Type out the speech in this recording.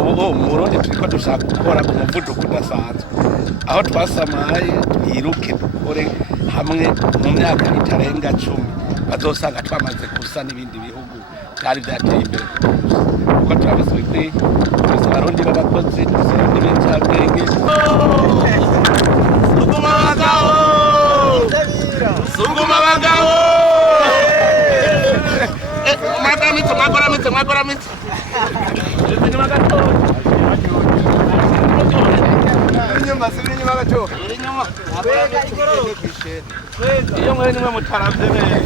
ubu mu Burundi turiko dushaka gukora ku muvuduko udasanzwe aho twasamaye twiruke dukore hamwe mu myaka itarenga 10 bazosanga twamaze gusa n'ibindi bihugu byari byateye imbere kuko turabisubikwiye abarundi b'abakozi abarundi b'incabwenge suguma abagabo Magoramitse iyo mwene mwe mutaravye neza